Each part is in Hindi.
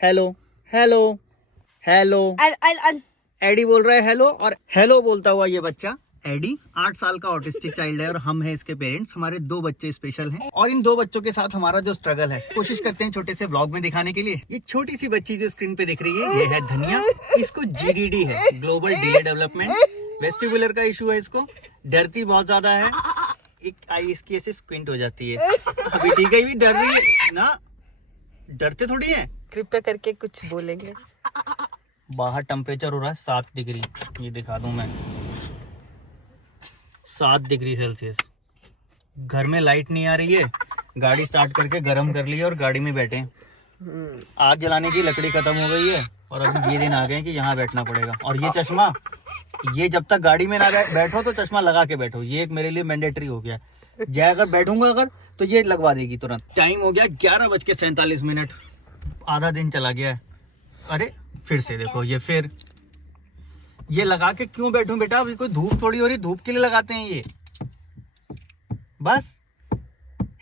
Hello hello hello. एडी बोल रहा है हेलो, और हेलो बोलता हुआ ये बच्चा एडी 8 साल का ऑटिस्टिक चाइल्ड है और हम हैं इसके पेरेंट्स। हमारे 2 बच्चे स्पेशल हैं और इन 2 बच्चों के साथ हमारा जो स्ट्रगल है कोशिश करते हैं छोटे से व्लॉग में दिखाने के लिए। ये छोटी सी बच्ची जो स्क्रीन पे दिख रही है ये है धनिया। इसको GDD है, ग्लोबल डिले डेवलपमेंट, वेस्टिबुलर का इशू है। इसको डरती बहुत ज्यादा है, एक आई इसकी ऐसे स्क्विंट हो जाती है। अभी ठीक है, भी डर रही है ना, डरते थोड़ी है। कृपया करके कुछ बोलेंगे। बाहर टेम्परेचर हो रहा है 7 डिग्री, ये दिखा दूं मैं, 7 डिग्री सेल्सियस। घर में लाइट नहीं आ रही है, गाड़ी स्टार्ट करके गर्म कर ली है और गाड़ी में बैठे हैं। आग जलाने की लकड़ी खत्म हो गई है और अभी ये दिन आ गए कि यहाँ बैठना पड़ेगा। और ये चश्मा, ये जब तक गाड़ी में ना बैठो तो चश्मा लगा के बैठो, ये एक मेरे लिए मैंडेटरी हो गया। जय अगर बैठूंगा अगर तो ये लगवा देगी तुरंत। टाइम हो गया 11:47, आधा दिन चला गया है। अरे फिर से देखो, ये फिर ये लगा के क्यों बैठूं बेटा, अभी कोई धूप थोड़ी हो रही, धूप के लिए लगाते हैं ये। बस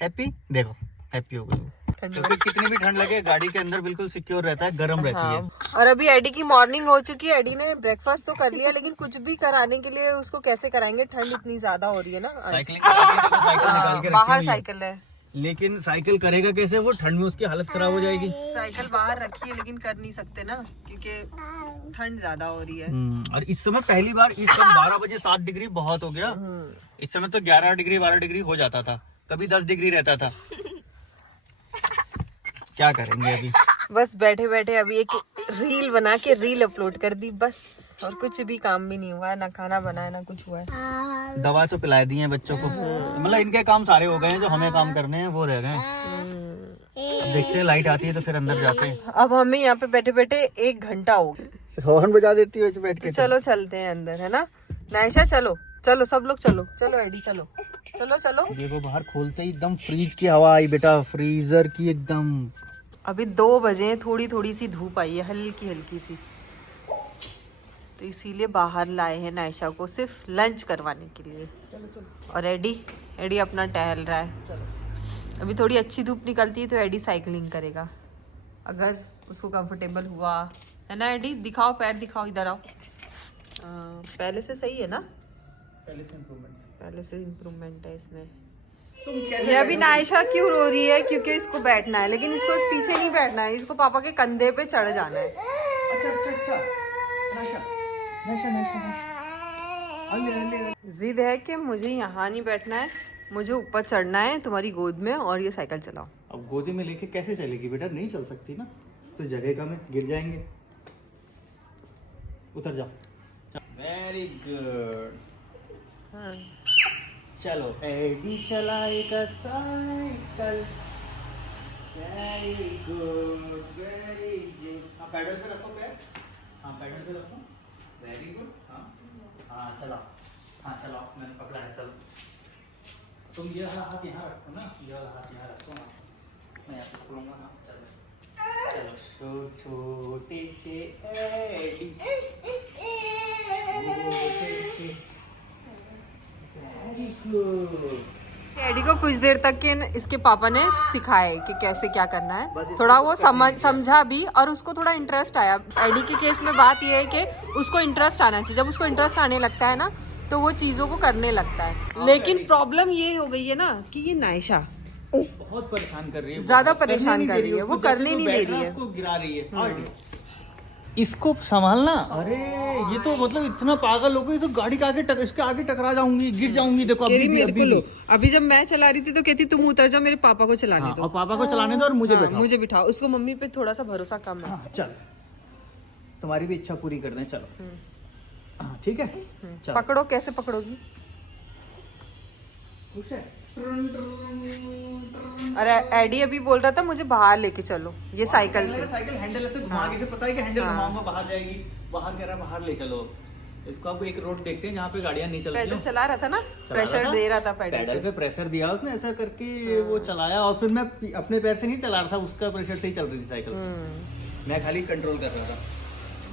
हैप्पी, देखो हैप्पी हो गई। क्योंकि कितनी भी ठंड लगे गाड़ी के अंदर बिल्कुल सिक्योर रहता है, गर्म रहती है। और अभी एडी की मॉर्निंग हो चुकी है। एडी ने ब्रेकफास्ट तो कर लिया, लेकिन कुछ भी कराने के लिए उसको कैसे कराएंगे, ठंड इतनी ज्यादा हो रही है ना। साइकिलिंग साइकिल निकाल के बाहर रखी हुई है। साइकिल है, लेकिन साइकिल करेगा कैसे, वो ठंड में उसकी हालत खराब हो जाएगी। साइकिल बाहर रखी है लेकिन कर नहीं सकते ना, क्योंकि ठंड ज्यादा हो रही है। और इस समय पहली बार इस समय 12 बजे 7 डिग्री बहुत हो गया। इस समय तो 11 डिग्री 12 डिग्री हो जाता था, कभी 10 डिग्री रहता था। क्या करेंगे अभी, बस बैठे बैठे अभी एक रील बना के रील अपलोड कर दी बस, और कुछ भी काम भी नहीं हुआ है, ना खाना बना है ना कुछ हुआ है। दवा तो पिला दी है बच्चों को, मतलब इनके काम सारे हो गए हैं, जो हमें काम करने हैं वो रह गए हैं। अब देखते हैं, लाइट आती है तो फिर अंदर जाते हैं। अब हमें यहाँ पे बैठे बैठे 1 घंटा हो गया। हॉर्न बजा देती है बैठ के। चलो चलते हैं अंदर, है ना नायशा, चलो चलो सब लोग चलो, चलो एडी चलो चलो चलो। देखो बाहर खोलते ही एकदम फ्रीज की हवा आई बेटा, फ्रीजर की एकदम। अभी 2 बजे, थोड़ी थोड़ी सी धूप आई है, हल्की हल्की सी, तो इसीलिए बाहर लाए हैं नायशा को सिर्फ लंच करवाने के लिए। और एडी अपना टहल रहा है। अभी थोड़ी अच्छी धूप निकलती है तो एडी साइकिलिंग करेगा, अगर उसको कंफर्टेबल हुआ, है ना। एडी दिखाओ, पैर दिखाओ, इधर आओ। पहले से सही है ना, पहले से इम्प्रूवमेंट है इसमें। ये अभी नायशा क्यों रो रही है, क्योंकि इसको बैठना है, लेकिन इसको पीछे नहीं बैठना है, इसको पापा के कंधे पे चढ़ जाना है। अच्छा जिद है कि मुझे यहाँ नहीं बैठना है, मुझे ऊपर चढ़ना है तुम्हारी गोद में और ये साइकिल चलाओ। अब गोदी में लेके कैसे चलेगी बेटा, नहीं चल सकती ना, तो जगह कम है, गिर जाएंगे। उतर जाओ। Very good. चलो एडी चलाएगा cycle. Very good very good. हाँ पैडल पे रखो पैर, हाँ पैडल पे रखो, वेरी गुड। हाँ हाँ चलाओ, हाँ चलाओ, मैंने पकड़ा है, चलो। तुम ये वाला हाथ यहाँ रखो ना, ये वाला हाथ यहाँ रखो ना, मैं यहाँ से खोलूंगा। हाँ चलो चलो, छोटे से एडी, वेरी गुड। एडी को कुछ देर तक के इसके पापा ने सिखाया है कि कैसे क्या करना है, बस थोड़ा वो समझा भी और उसको थोड़ा इंटरेस्ट आया। एडी के केस में बात ये है कि उसको इंटरेस्ट आना चाहिए, जब उसको इंटरेस्ट आने लगता है ना तो वो चीजों को करने लगता है। लेकिन प्रॉब्लम ये हो गई है ना कि ये नायशा बहुत परेशान कर रही है, ज्यादा परेशान कर रही है, वो करने नहीं दे रही है, उसको गिरा रही है। इसको संभालना, अरे ये तो मतलब इतना पागल हो गई, तो गाड़ी के आगे इसके आगे टकरा जाऊंगी, गिर जाऊंगी। देखो अभी जब मैं चला रही थी तो कहती तुम उतर जाओ, मेरे पापा को चलाने दो, और पापा को चलाने दो और मुझे बिठाओ। उसको मम्मी पे थोड़ा सा भरोसा कम है। चल तुम्हारी भी इच्छा पूरी कर दें, चलो। हाँ ठीक है, पकड़ो, कैसे पकड़ोगी? अरे एडी अभी बोल रहा था मुझे बाहर लेके चलो, ये साइकिल से। साइकिल हैंडल ऐसे घुमा के, पता है कि हैंडल घुमाऊंगा बाहर जाएगी, बाहर कह रहा बाहर ले चलो इसको। आपको एक रोड देखते हैं जहाँ पे गाड़ियाँ नहीं चलती। पैडल चला रहा था ना, प्रेशर दे रहा था पैडल पे प्रेशर दिया उसने, ऐसा करके वो चलाया। और फिर मैं अपने पैर से नहीं चला रहा था, उसका प्रेशर से ही चल रही थी साइकिल, मैं खाली कंट्रोल कर रहा था।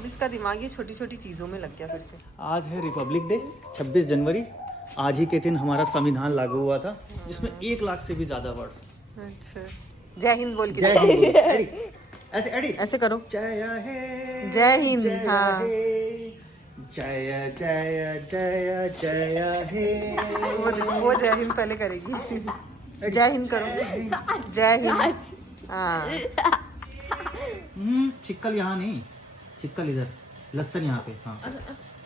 इसका दिमाग ये छोटी छोटी चीजों में लग गया फिर से। आज है रिपब्लिक डे, 26 जनवरी। आज ही के दिन हमारा संविधान लागू हुआ था, जिसमें 1 लाख से भी ज्यादा वर्ड्स। अच्छा, जय हिंद बोल के। जय हिंद बोल। ऐसे एडी ऐसे करो। जय हे जय हिंद। हाँ, जय जय जय जय हे। वो जय हिंद पहले करेगी। जय हिंद करो। जय हिंद। हाँ, चिक्कल यहाँ नहीं, चिक्कल इधर, लहसुन यहाँ पे। हाँ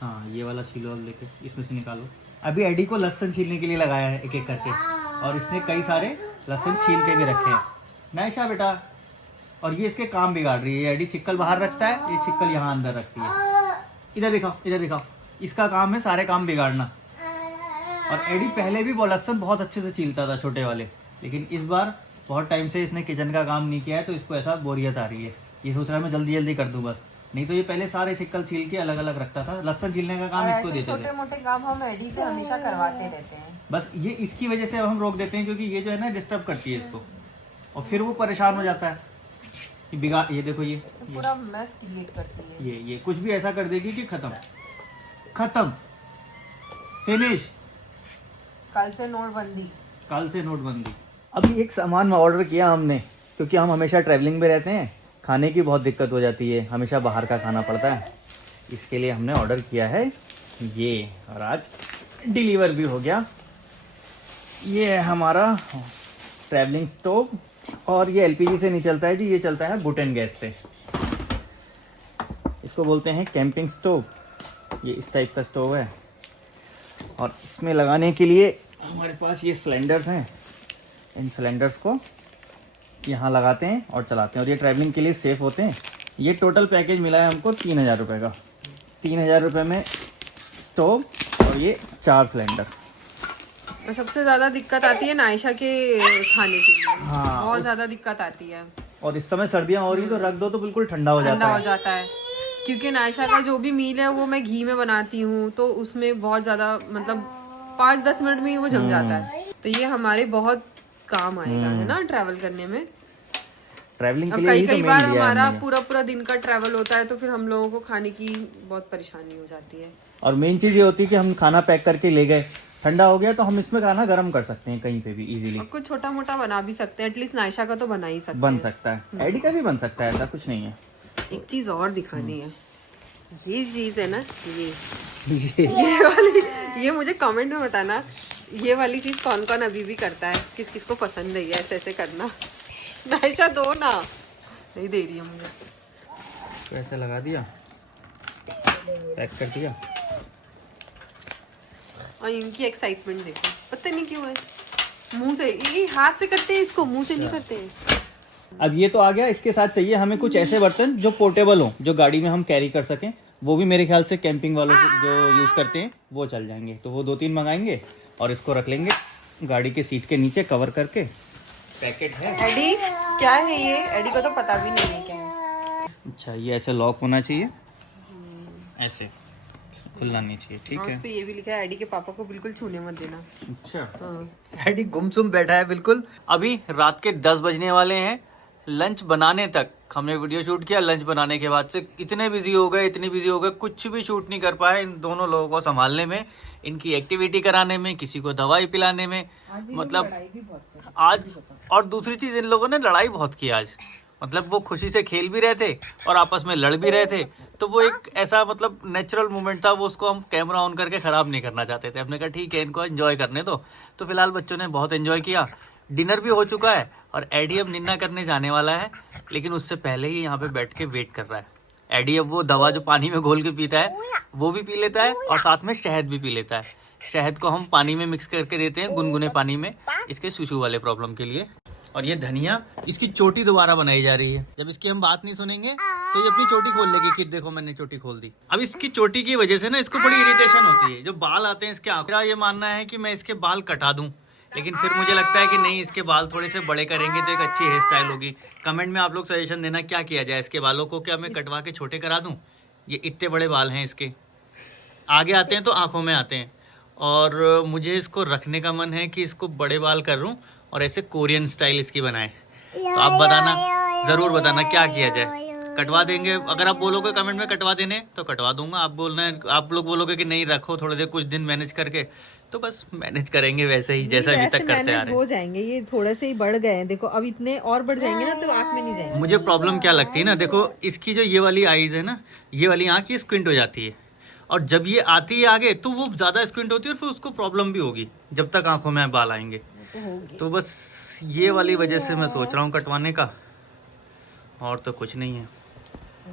हाँ, ये वाला छीलो अब लेके, इसमें से निकालो। अभी एडी को लहसुन छीलने के लिए लगाया है एक एक करके, और इसने कई सारे लहसुन छील के भी रखे हैं। नायशा बेटा, और ये इसके काम बिगाड़ रही है। एडी चिक्कल बाहर रखता है, ये चिक्कल यहाँ अंदर रखती है। इधर दिखाओ, इधर दिखाओ। इसका काम है सारे काम बिगाड़ना। और एडी पहले भी वो लहसुन बहुत अच्छे से छीलता था, छोटे वाले, लेकिन इस बार बहुत टाइम से इसने किचन का काम नहीं किया है, तो इसको ऐसा बोरियत आ रही है। ये सोच रहा है मैं जल्दी जल्दी कर दूं बस, नहीं तो ये पहले सारे चिक्कल छील के अलग अलग रखता था। लहसुन छीलने का काम इसको देते थे। छोटे मोटे काम हम एडी से हमेशा करवाते रहते हैं। बस ये इसकी वजह से अब हम रोक देते हैं, क्योंकि ये जो है ना डिस्टर्ब करती है इसको, और फिर वो परेशान हो जाता है। ये बिगाड़, ये देखो, ये पूरा मेस क्रिएट करती है। ये कुछ भी ऐसा कर देगी कि खत्म खत्म, फिनिश। कल से नोटबंदी। कल से नोटबंदी। अभी एक सामान ऑर्डर किया हमने, क्योंकि हम हमेशा ट्रैवलिंग में रहते हैं, खाने की बहुत दिक्कत हो जाती है, हमेशा बाहर का खाना पड़ता है। इसके लिए हमने ऑर्डर किया है ये, और आज डिलीवर भी हो गया। ये है हमारा ट्रैवलिंग स्टोव, और ये एलपीजी से नहीं चलता है जी, ये चलता है बुटेन गैस से। इसको बोलते हैं कैंपिंग स्टोव। ये इस टाइप का स्टोव है, और इसमें लगाने के लिए हमारे पास ये सिलेंडर्स हैं। इन सिलेंडर्स को यहाँ लगाते हैं और चलाते हैं, और ये ट्रैवलिंग के लिए सेफ़ होते हैं। ये टोटल पैकेज मिला है हमको 3000 रुपये का। 3000 रुपये में स्टोव और ये 4 सिलेंडर। सबसे ज्यादा दिक्कत आती है नायशा के खाने के लिए। हाँ, बहुत ज्यादा दिक्कत आती है। और इस समय सर्दियाँ हो रही तो रख दो तो बिल्कुल ठंडा हो जाता है। क्योंकि नायशा का जो भी मील है वो मैं घी में बनाती हूँ, तो उसमें बहुत ज्यादा मतलब 5-10 मिनट में ही वो जम जाता है। तो ये हमारे बहुत काम आएगा, है ना, ट्रैवल करने में। ट्रैवलिंग के और लिए ही कई तो बार main लिया है हमारा हमने। पूरा दिन का ट्रैवल होता है, तो फिर हम लोगों को खाने की बहुत परेशानी हो जाती है। और मेन चीज़ ये होती है कि हम खाना पैक करके ले गए, ठंडा हो गया तो हम इसमें खाना गर्म कर सकते हैं कहीं पे भी इजीली। और कुछ छोटा मोटा बना भी सकते हैं, एटलीस्ट नायशा का तो बना ही सकते बन हैं। सकता है, एडी का भी बन सकता है, ऐसा कुछ नहीं है। एक चीज और दिखानी है, ये चीज है ना, ये वाली, ये मुझे कमेंट में बताना, ये वाली चीज कौन कौन अभी भी करता है, किस किस को पसंद है ये ऐसे ऐसे करना। नायशा दो ना, नहीं दे रही है मुझे। तो ऐसे लगा दिया, पैक कर दिया। और इनकी एक्साइटमेंट देखो, पता नहीं क्यों है, मुंह से, ये हाथ से करते हैं इसको, मुंह से नहीं करते हैं। अब ये तो आ गया, इसके साथ चाहिए हमें कुछ ऐसे बर्तन जो पोर्टेबल हो, जो गाड़ी में हम कैरी कर सकें। वो भी मेरे ख्याल से कैंपिंग वालों जो यूज़ करते हैं वो चल जाएंगे, तो वो 2-3 मंगाएंगे और इसको रख लेंगे गाड़ी के सीट के नीचे कवर करके। पैकेट है। एडी क्या है ये? एडी को तो पता भी नहीं है क्या है। अच्छा, ये ऐसे लॉक होना चाहिए, ऐसे खुलना नहीं चाहिए, ठीक हाँ, है। उस पे ये भी लिखा है एडी के पापा को बिल्कुल छूने मत देना। अच्छा, हाँ। एडी गुमसुम बैठा है बिल्कुल। अभी रात के 10 बजने वाले हैं। लंच बनाने तक हमने वीडियो शूट किया, लंच बनाने के बाद से इतने बिजी हो गए, कुछ भी शूट नहीं कर पाए इन दोनों लोगों को संभालने में, इनकी एक्टिविटी कराने में, किसी को दवाई पिलाने में। मतलब आज, और दूसरी चीज, इन लोगों ने लड़ाई बहुत की आज। मतलब वो खुशी से खेल भी रहे थे और आपस में लड़ भी रहे थे, तो वो एक ऐसा मतलब नेचुरल मोमेंट था, वो उसको हम कैमरा ऑन करके ख़राब नहीं करना चाहते थे। हमने कहा ठीक है, इनको एंजॉय करने दो। तो फिलहाल बच्चों ने बहुत एंजॉय किया, डिनर भी हो चुका है और एडी अब निन्ना करने जाने वाला है, लेकिन उससे पहले ही यहाँ पे बैठ के वेट कर रहा है। एडी अब वो दवा जो पानी में घोल के पीता है वो भी पी लेता है, और साथ में शहद भी पी लेता है। शहद को हम पानी में मिक्स करके देते हैं, गुनगुने पानी में, इसके सुसु वाले प्रॉब्लम के लिए। और ये धनिया, इसकी चोटी दोबारा बनाई जा रही है। जब इसकी हम बात नहीं सुनेंगे तो ये अपनी चोटी खोल लेगी कि देखो मैंने चोटी खोल दी। अब इसकी चोटी की वजह से ना इसको बड़ी इरिटेशन होती है, जो बाल आते हैं इसके आंखों। ये मानना है कि मैं इसके बाल कटा दूं, लेकिन फिर मुझे लगता है कि नहीं, इसके बाल थोड़े से बड़े करेंगे तो एक अच्छी हेयर स्टाइल होगी। कमेंट में आप लोग सजेशन देना क्या किया जाए इसके बालों को, क्या मैं कटवा के छोटे करा दूं? ये इतने बड़े बाल हैं इसके, आगे आते हैं तो आंखों में आते हैं, और मुझे इसको रखने का मन है कि इसको बड़े बाल करूं और ऐसे कोरियन स्टाइल इसकी बनाए। तो आप बताना, ज़रूर बताना क्या किया जाए। कटवा देंगे। अगर आप बोलोगे कमेंट में कटवा देने तो कटवा दूंगा। आप लोग बोलोगे कि नहीं रखो थोड़ी देर, कुछ दिन मैनेज करके, तो बस मैनेज करेंगे वैसे ही जैसा अभी तक करते आ रहे हैं। हो जाएंगे, ये थोड़े से ही बढ़ गए हैं, देखो अब इतने और बढ़ जाएंगे ना तो आँख में नहीं जाएंगे। मुझे प्रॉब्लम क्या लगती है ना, देखो इसकी जो ये वाली आईज है ना, ये वाली आँख ये स्क्विंट हो जाती है, और जब ये आती है आगे तो वो ज़्यादा स्क्विंट होती है और फिर उसको प्रॉब्लम भी होगी जब तक आंखों में बाल आएंगे। तो बस ये वाली वजह से मैं सोच रहा हूँ कटवाने का, और तो कुछ नहीं है।